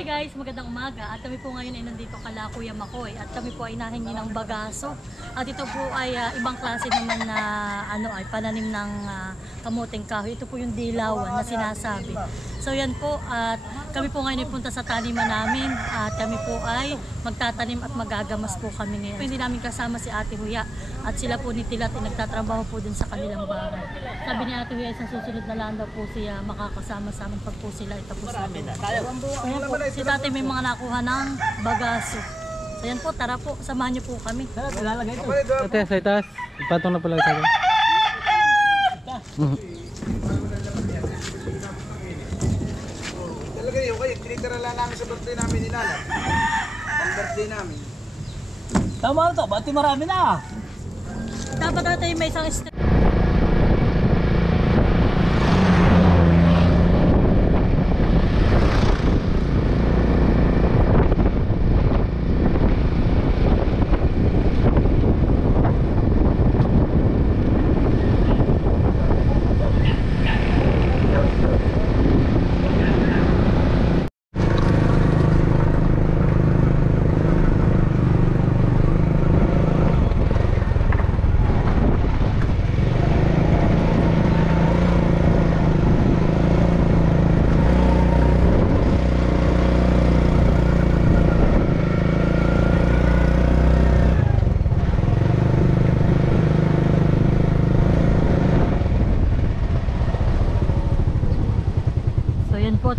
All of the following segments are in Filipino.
Hi guys, magandang umaga. At kami po ngayon ay nandito kala Kuya Makoy at kami po ay nahingi ng bagaso. At ito po ay ibang klase naman na ay pananim ng kamuting kahoy. Ito po yung dilawan na sinasabi. So yan po, at kami po ngayon ay punta sa taniman namin at kami po ay magtatanim at magagamas po kami ngayon. Hindi namin kasama si Ate Huya at sila po ni Tilat ay nagtatrabaho po din sa kanilang bahay. Sabi ni Ate Huya sa susunod na lang daw po siya makakasama sa amin pag po sila ay tapos na. Ayan po, si Tate may mga nakuha ng bagaso. So yan po, tara po, samahan niyo po kami. Ate, sa itaas. Ipatong na pala ito. Talaga yun kayo, tinitira lang namin sa birthday namin ni Nana. Ang birthday namin. Tama na to, bati marami na. Dapat natin may isang step.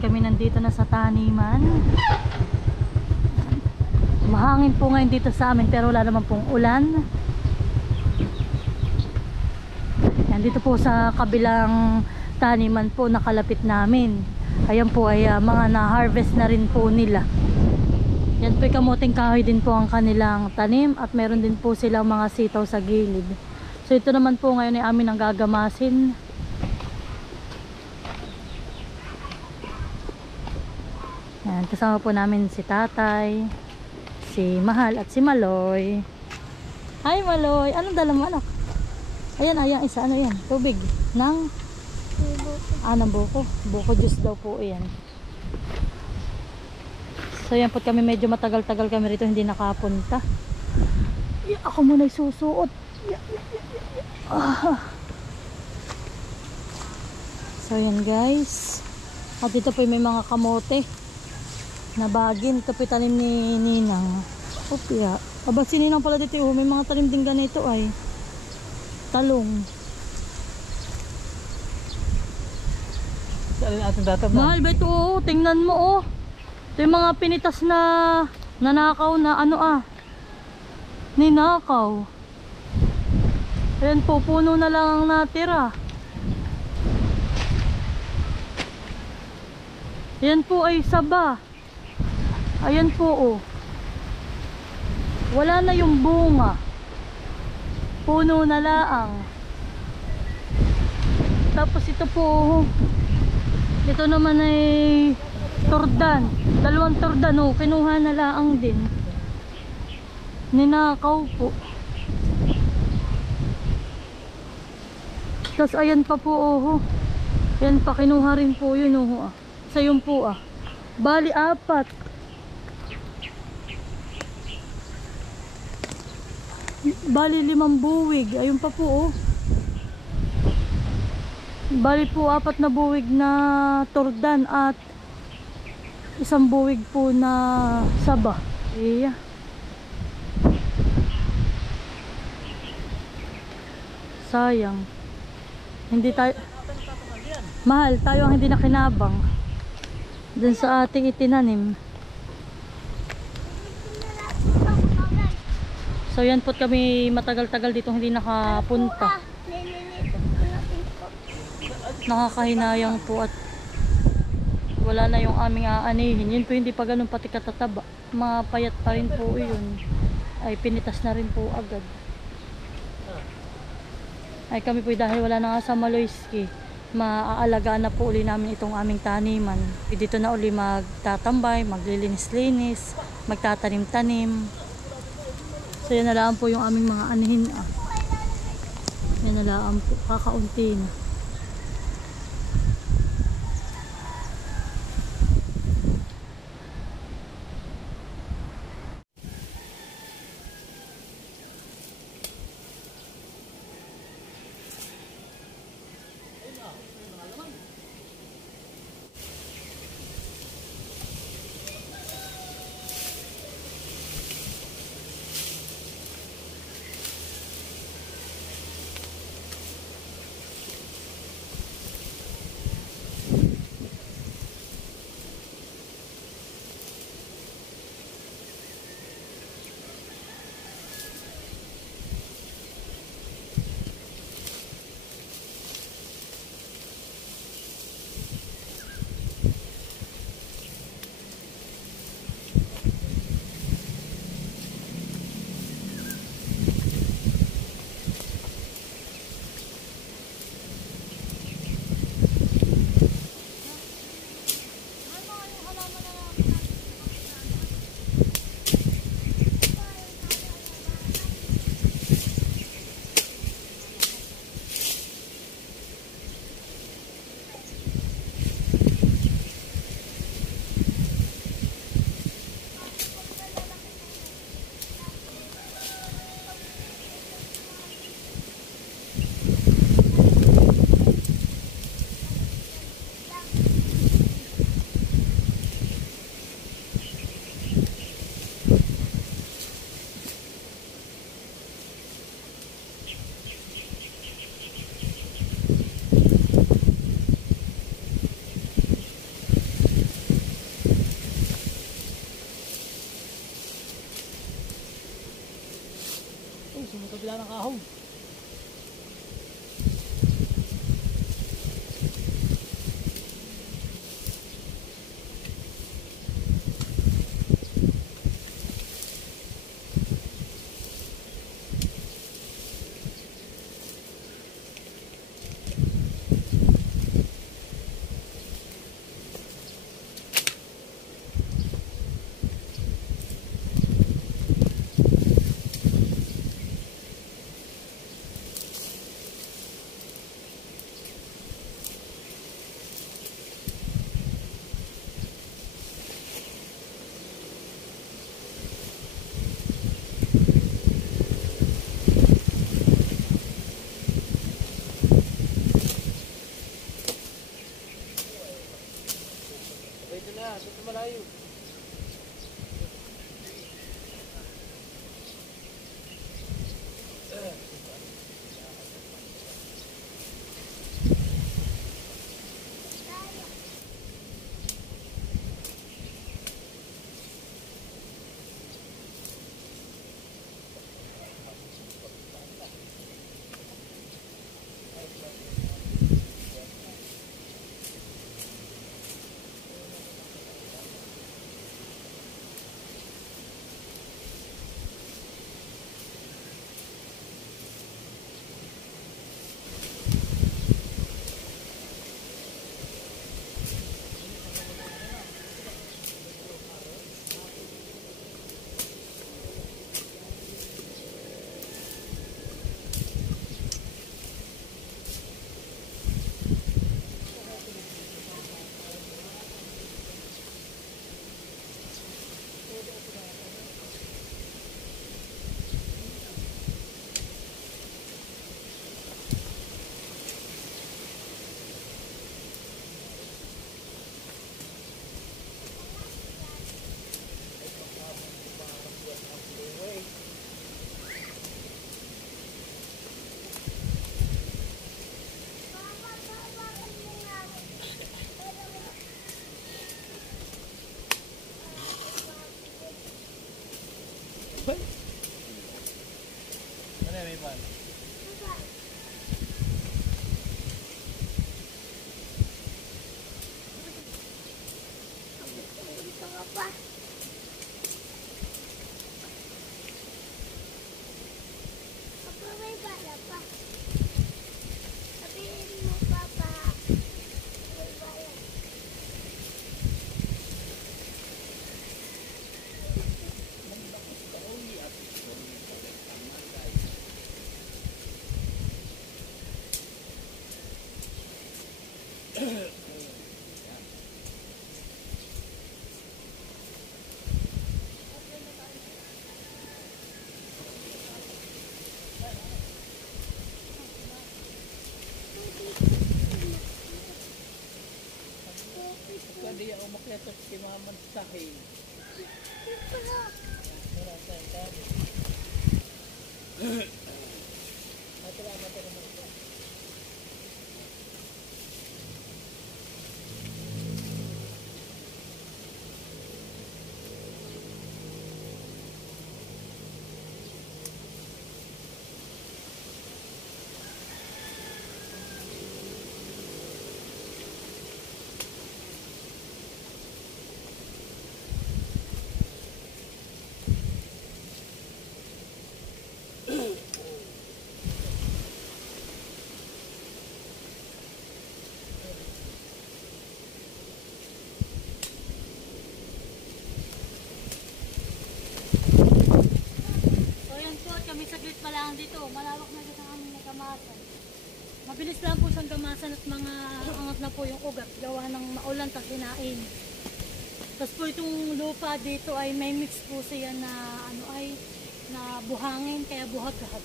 Kami nandito na sa taniman. Mahangin po ngayon dito sa amin pero wala naman pong ulan. Yan, dito po sa kabilang taniman po nakalapit namin. Ayan po ay mga na-harvest na rin po nila. Yan po kamuting kahoy din po ang kanilang tanim at meron din po silang mga sitaw sa gilid. So ito naman po ngayon ay amin ang gagamasin. Yan, kasama po namin si Tatay, si Mahal at si Maloy. Hi Maloy, anong dala mo anak? Ayan, ayan, isa ano yan? Tubig ng ng buko. Buko juice daw po yan. So yan po kami, medyo matagal-tagal kami rito hindi nakapunta. Ako muna susuot. So yan guys. At dito po may mga kamote na bagin. Ito po tanim ni Ninang. Opya. Aba si Ninang pala dito. May mga tanim din ganito ay talong. Saan natin datab na? Mahal ba ito? Tingnan mo oh. Ito yung mga pinitas na nanakaw na ninakaw. Ayan po, puno na lang ang natira. Ayan po ay saba. Ayan po oh. Wala na yung bunga. Puno na laang. Tapos ito po oh. Ito naman ay tordan. Dalawang tordan oh. Kinuha na laang din. Ninakaw po. Tapos ayan pa po oh. Ayan pa, kinuha rin po yun oh. Sa yun po Bali 4. Bali 5 buwig. Ayun pa po Bali po 4 na buwig na tordan at 1 buwig po na saba. Iya. Sayang. Hindi tayo Mahal, tayo ang hindi nakinabang dun sa ating itinanim. So yan po kami matagal-tagal dito hindi nakapunta. Nakakahinayang po at wala na yung aming aanihin. Yun po hindi pa ganun pati katataba. Mga payat pa rin po yun. Ay pinitas na rin po agad. Ay kami po dahil wala na nga sa Maloyski, maaalagaan na po uli namin itong aming taniman. Dito na uli magtatambay, maglilinis-linis, magtatanim-tanim. So yan na lang po yung aming mga anihin. Yan na lang po, kakaunti na. Ito na, ito malayo. Ano yan, may pan? Pwede ako makiatot si Maman Sahin. Wala tayo tayo. Salamat ka naman ito. So yan po, at kami saglit pa lang dito. Malawak na dito ang aming nagamasan. Mabilis lang po siyang gamasan at mga angat na po yung ugat. Gawa ng maulan tas hinain. Tapos po itong lupa dito ay may mix po siya na ano ay na buhangin kaya buhat-buhat.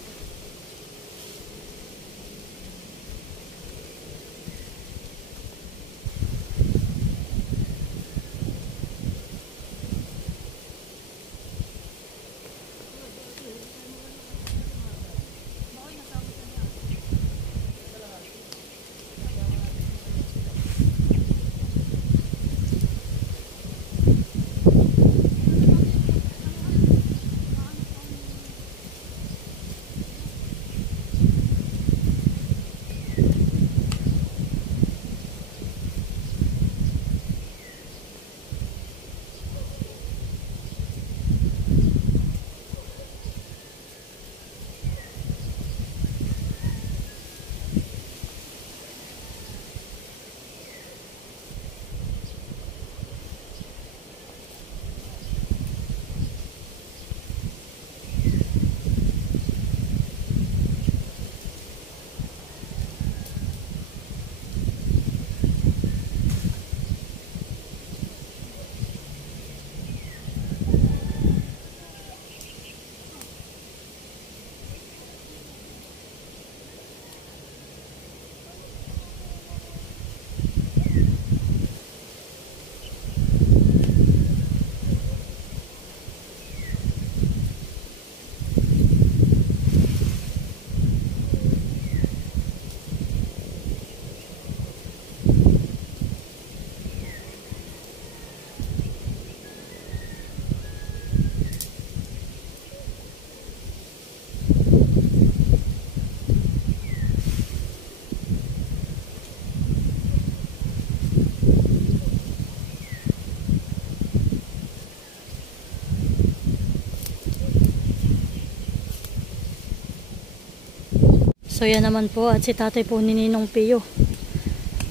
So yan naman po, at si tatay po ni Ninong Pio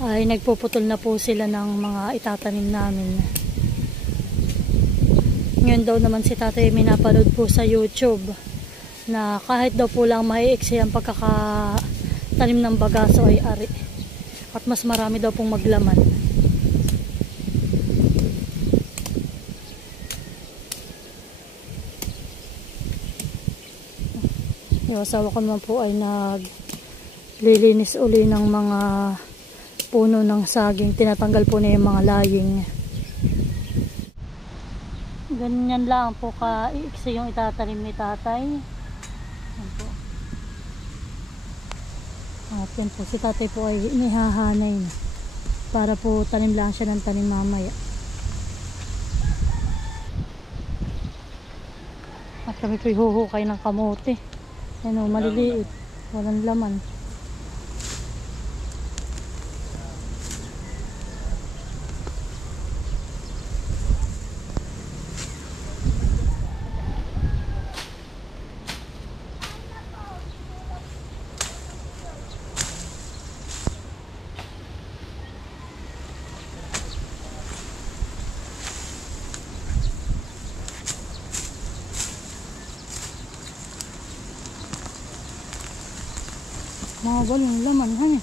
ay nagpuputol na po sila ng mga itatanim namin. Ngayon daw naman si tatay may napanood po sa YouTube na kahit daw po lang maiiksi ang pagkakatanim ng bagaso ay ari. At mas marami daw pong maglaman. Yung asawa ko naman po ay naglilinis uli ng mga puno ng saging. Tinatanggal po niya yung mga laying. Ganyan lang po ka-iiksi yung itatanim ni tatay. Yan po. At yan po, si tatay po ay inihahanay na. Para po tanim lang siya ng tanim mamaya. At kami po huhukay ng kamote. Yan o, maliliit. Walang laman. Mga walang laman, hanya.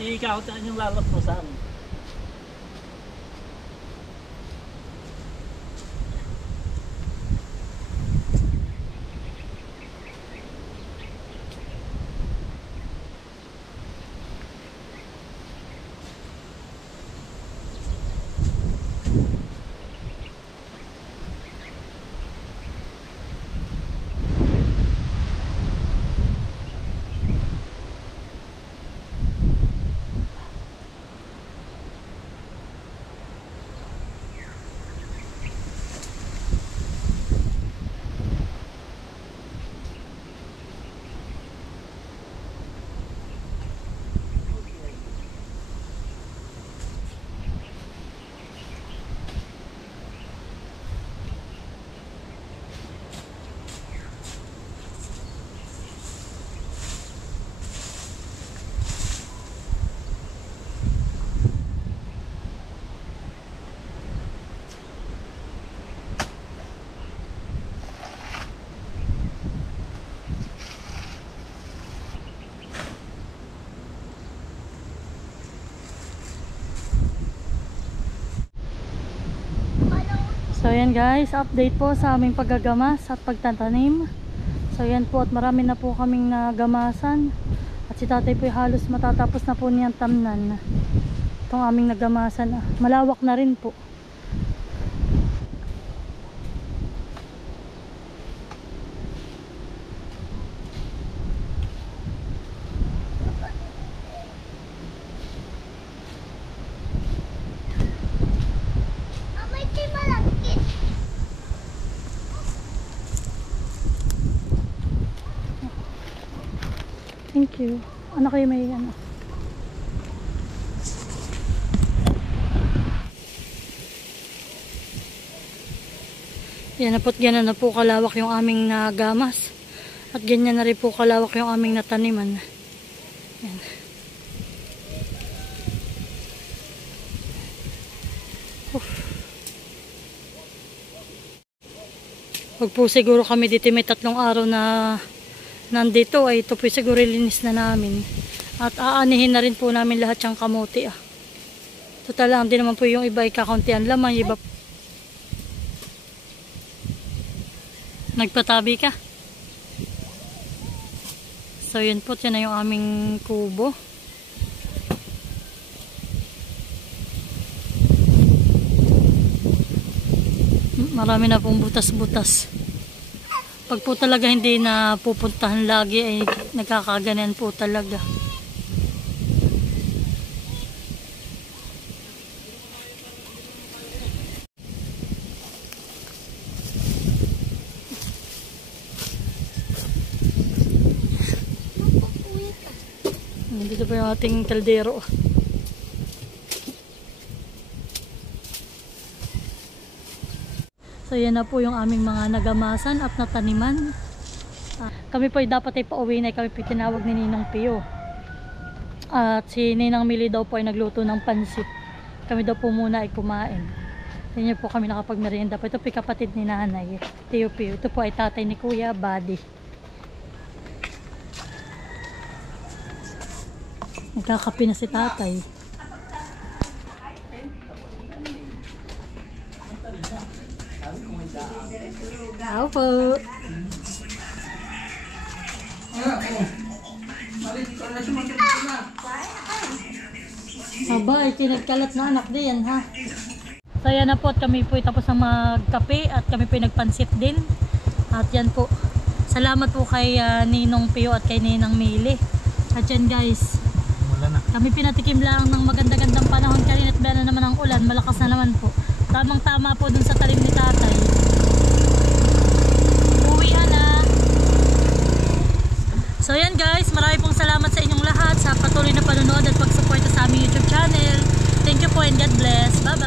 Ikaw saan yung lalakpusan? So yan guys, update po sa aming paggagamas at pagtatanim. So yan po, at marami na po kaming nagamasan. At si tatay po halos matatapos na po niyang tamnan itong aming nagamasan. Malawak na rin po. Thank you. Ano kayo may ano? Yan na po't ganyan na po kalawak yung aming nagamas. At ganyan na rin po kalawak yung aming nataniman. Yan. Wag po siguro kami dito may 3 araw na nandito ay ito po siguro linis na namin. At aanihin na rin po namin lahat yung kamote Total lang, di naman po yung iba ay kakauntian laman, yung iba. Nagpatabi ka? So yun po, yun na yung aming kubo. Marami na pong butas-butas. Pag po talaga hindi na pupuntahan lagi ay nagkakaganan po talaga. Dito po yung ating kaldero. So yan na po yung aming mga nagamasan at nataniman. Kami po ay dapat ay pauwi na, kami po tinawag ni Ninong Pio. At si Ninang Mili daw po ay nagluto ng pansit. Kami daw po muna ay kumain. Yan po kami nakapagmerienda. Ito po kapatid ni Nanay, Tio Pio. Ito po ay tatay ni Kuya Buddy. Nagkakape na si tatay. Ako po. Aba, ay pinagkalat na anak din ha. So yan na po at kami po ay tapos na magkape at kami po ay nagpansit din. At yan po. Salamat po kay Ninong Pio at kay Ninang Mili. At yan guys. Kami pinatikim lang ng maganda-gandang panahon kanina at bala naman ang ulan. Malakas na naman po. Tamang-tama po dun sa talim ni tatay. So yan guys, marami pong salamat sa inyong lahat sa patuloy na panonood at pagsuporta sa aming YouTube channel. Thank you po and God bless. Bye bye!